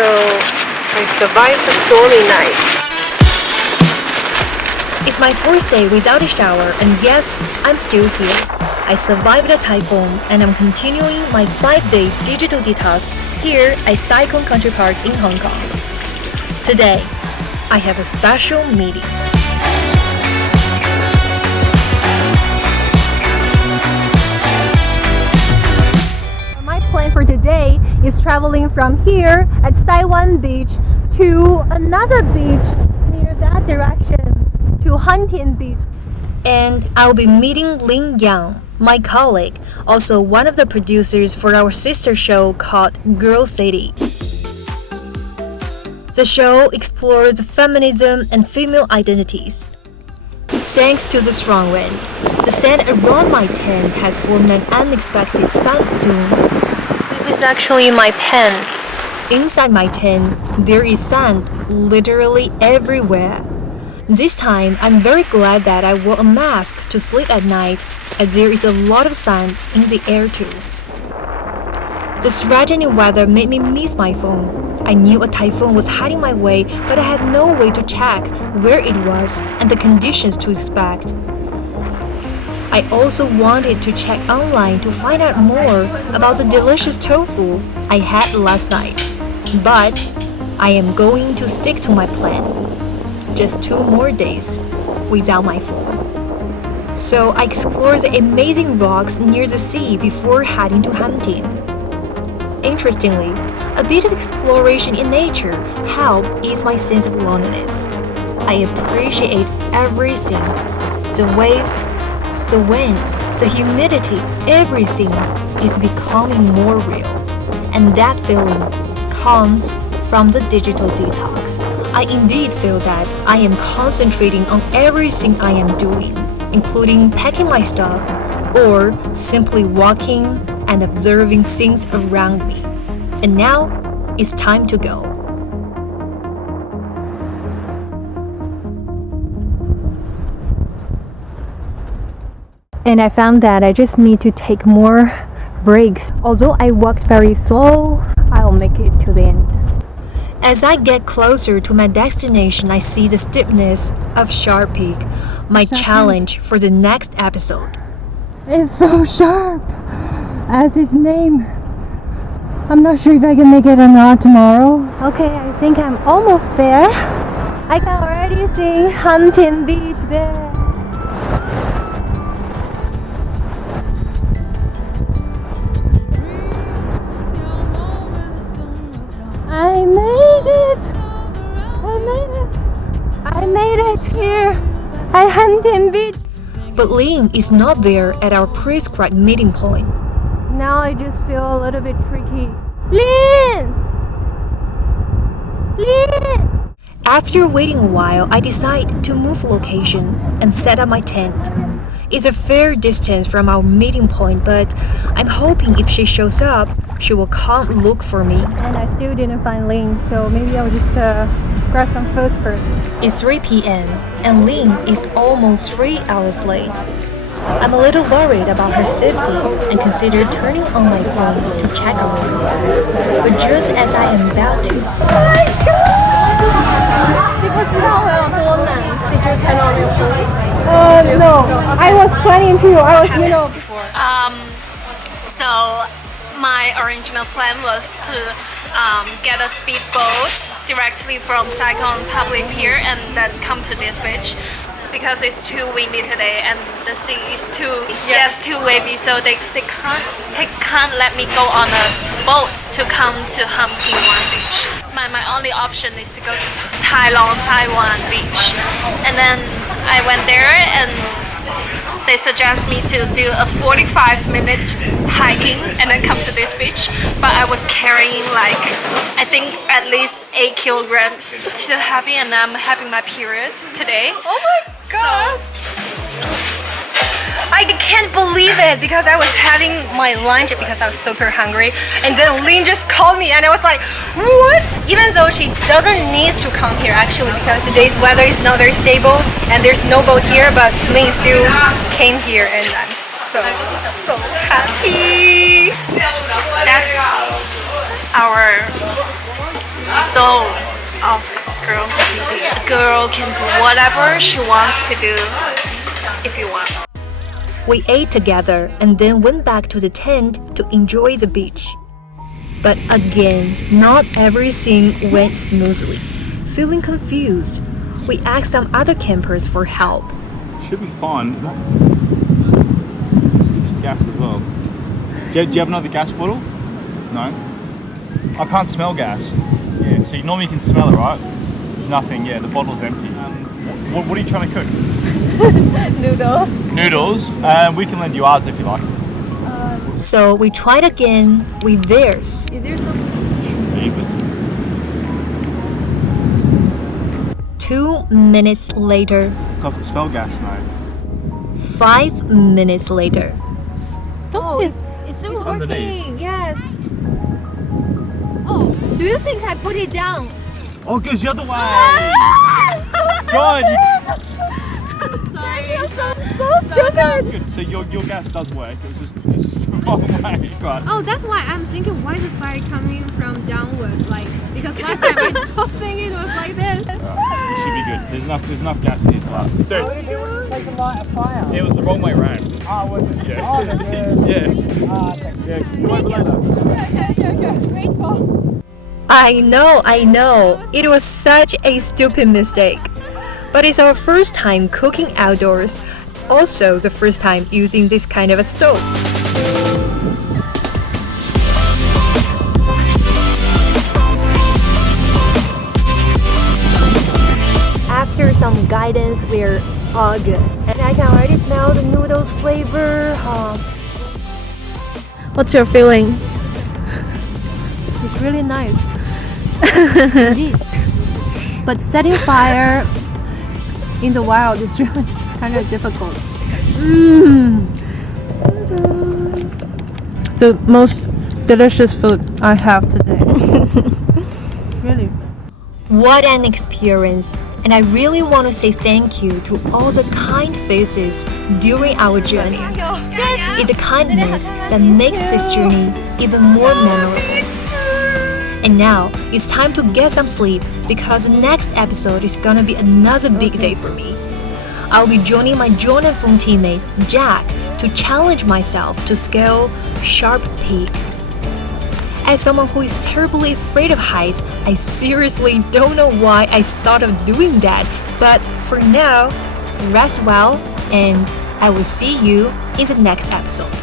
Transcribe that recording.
So I survived the stormy night. It's my first day without a shower, and yes, I'm still here. I survived a typhoon, and I'm continuing my 5-day digital detox here at Cyclone Country Park in Hong Kong. Today, I have a special meeting. My plan for today is traveling from here at Sai Wan Beach to another beach near that direction, to Hunting Beach. And I'll be meeting Lin Yang, my colleague, also one of the producers for our sister show called Girl City. The show explores feminism and female identities. Thanks to the strong wind, the sand around my tent has formed an unexpected sand dune. This is actually my pants. Inside my tent, there is sand literally everywhere. This time, I'm very glad that I wore a mask to sleep at night, as there is a lot of sand in the air too. The threatening weather made me miss my phone. I knew a typhoon was heading my way, but I had no way to check where it was and the conditions to expect. I also wanted to check online to find out more about the delicious tofu I had last night. But I am going to stick to my plan. Just 2 more days without my phone. So I explored the amazing rocks near the sea before heading to Hunting. Interestingly, a bit of exploration in nature helped ease my sense of loneliness. I appreciate everything. The waves, the wind, the humidity, everything is becoming more real. And that feeling comes from the digital detox. I indeed feel that I am concentrating on everything I am doing, including packing my stuff or simply walking and observing things around me. And now it's time to go. And I found that I just need to take more breaks. Although I walked very slow, I'll make it to the end. As I get closer to my destination, I see the steepness of Sharp Peak, my challenge for the next episode. It's so sharp, as its name. I'm not sure if I can make it or not tomorrow. Okay, I think I'm almost there. I can already see Hunting Beach there. I made it! I made it here at Hunting Beach. But Lin is not there at our prescribed meeting point. Now I just feel a little bit tricky. Lin! After waiting a while, I decide to move location and set up my tent. It's a fair distance from our meeting point, but I'm hoping if she shows up, she will come look for me. And I still didn't find Lin, so maybe I'll just grab some food first. It's 3 p.m. and Lin is almost 3 hours late. I'm a little worried about her safety and consider turning on my phone to check on her. But just as I am about to... No, I was planning to. Before. So my original plan was to get a speedboat directly from Cyclone Public Pier and then come to this beach. Because it's too windy today and the sea is too wavy, so they can't let me go on a boat to come to Hunting Beach. My only option is to go to Tai Long Sai Wan Beach, and then I went there and they suggest me to do a 45 minutes hiking and then come to this beach, but I was carrying I think at least 8 kilograms. Still heavy, and I'm having my period today. Oh my god! So, I can't believe it because I was having my lunch because I was super hungry, and then Lin just called me and I was like, what? Even though she doesn't need to come here actually because today's weather is not very stable and there's no boat here, but Lin still came here and I'm so happy. that's our soul of Girl City. A girl can do whatever she wants to do if you want. We ate together and then went back to the tent to enjoy the beach. But again, not everything went smoothly. Feeling confused, we asked some other campers for help. Should be fine. Gas as well. Do you have another gas bottle? No? I can't smell gas. Yeah, so normally you can smell it, right? Nothing, yeah, the bottle's empty. What are you trying to cook? Noodles. Noodles? We can lend you ours if you like. So we tried again with theirs. Is there something? Yeah, but 2 minutes later, I can smell gas now. 5 minutes later. Oh, it's still underneath. working. Yes. Oh, do you think I put it down? Oh, it goes the other way! God, Sorry. So Good. So your gas does work. It's just the wrong way. Right. Oh, that's why I'm thinking, why is the fire coming from downwards? Like, because last time I don't think it was like this. It should be good. There's enough gas in here for that. Dude, Take a light of fire. it was the wrong way round. Oh, was it? Yeah. Oh, the Yeah. okay. You won't believe that. I know. It was such a stupid mistake. But it's our first time cooking outdoors. Also the first time using this kind of a stove. After some guidance, we're all good. And I can already smell the noodles flavor. What's your feeling? It's really nice. But setting fire in the wild is really kind of difficult. The most delicious food I have today. Really. What an experience. And I really want to say thank you to all the kind faces during our journey. It's a kindness that makes this journey even more memorable. And now it's time to get some sleep because the next episode is gonna be another big day for me. I'll be joining my Jordan Fung teammate Jack to challenge myself to scale Sharp Peak. As someone who is terribly afraid of heights, I seriously don't know why I thought of doing that. But for now, rest well, and I will see you in the next episode.